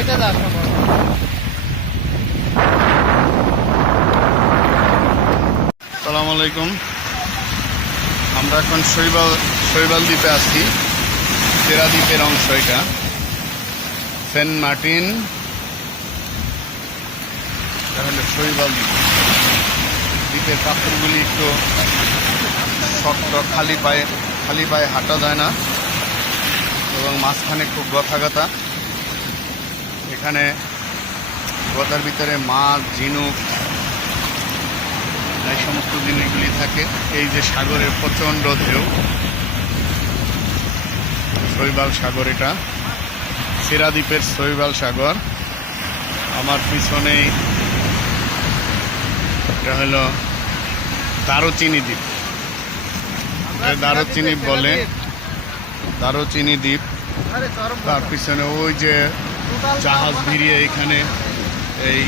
আসসালামু আলাইকুম। আমরা এখন শৈবাল দ্বীপে আছি। সেরা দ্বীপের অংশ এটা, সেন্ট মার্টিন। এটা হলো শৈবাল দ্বীপ। দ্বীপের পাথরগুলি একটু শক্ত, খালি পায়ে হাঁটা যায় না, এবং মাঝখানে খুব গাথা। এখানে গাথার ভিতরে মাছ, ঝিনুক, এই সমস্ত জিনিসগুলি থাকে। এই যে সাগরের প্রচণ্ড ঢেউ, শৈবাল সাগর, এটা সেরা দ্বীপের শৈবাল সাগর। আমার পিছনেই এটা হলো দারুচিনি দ্বীপ। দারুচিনি বলে, দারুচিনি দ্বীপ। তার পিছনে ওই যে জাহাজ ভিড়িয়ে এখানে এই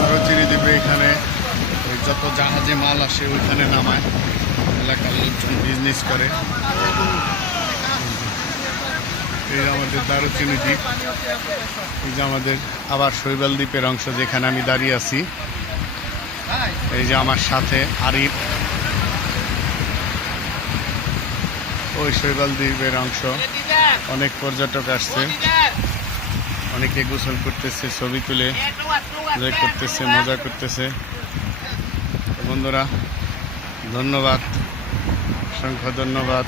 দারুচিনি দ্বীপে এখানে যত জাহাজে মাল আসে ওইখানে নামায়। এলাকার লোকজন বিজনেস করে। এই যে আমাদের দারুচিনি দ্বীপ, এই যে আমাদের আবার শৈবাল দ্বীপের অংশ, যেখানে আমি দাঁড়িয়ে আছি। এই যে আমার সাথে আরিফ, ওই শৈবাল দ্বীপের অংশ। অনেক পর্যটক আসছে, অনেকে গোসল করতেছে, ছবি তুলে করতেছে, মজা করতেছে। বন্ধুরা, ধন্যবাদ, অসংখ্য ধন্যবাদ।